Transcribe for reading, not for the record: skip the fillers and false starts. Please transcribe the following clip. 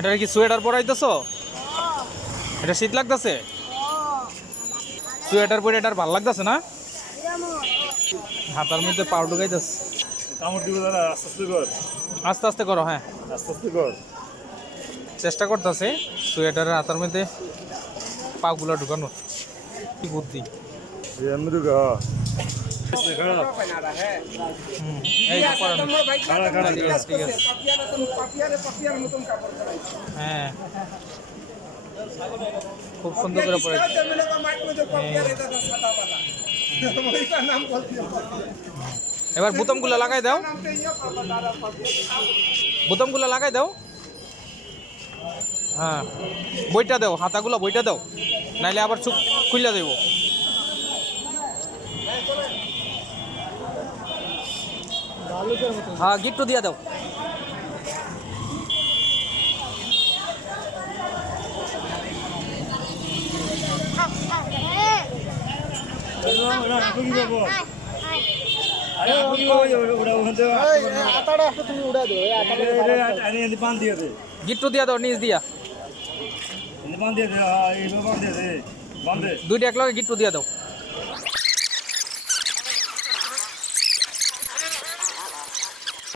এটা কি সোয়েটার পরাইতেছো? এটা শীত লাগতেছে? সোয়েটার পরে এটার ভালো লাগতেছে না? হাতার মধ্যে পাউ ঢুকাইতেছে। কামড় দিবে দাদা, আস্তে আস্তে কর। আস্তে আস্তে করো, হ্যাঁ আস্তে আস্তে কর। চেষ্টা করতেছে সোয়েটারের হাতার মধ্যে পাগুলো ঢুকানোর। কি বুদ্ধি! এমনি ঢুকে এই যে পরানো। খাড়া খাড়া ঠিক আছে, ঠিক আছে। হ্যাঁ, খুব সুন্দর করে পরে। এবার বোতামগুলো লাগাই দাও, বোতামগুলো লাগাই দাও। হ্যাঁ, বইটা দাও, হাতাগুলো বইটা দাও, নাইলে আবার চুপ খুলে দেব। হ্যাঁ, গিট্টু দিয়ে দাও। গিট্টু দিয়া দাও নিচ দিয়া, দুইটা এক লগে গিট্টু দিয়া দাও।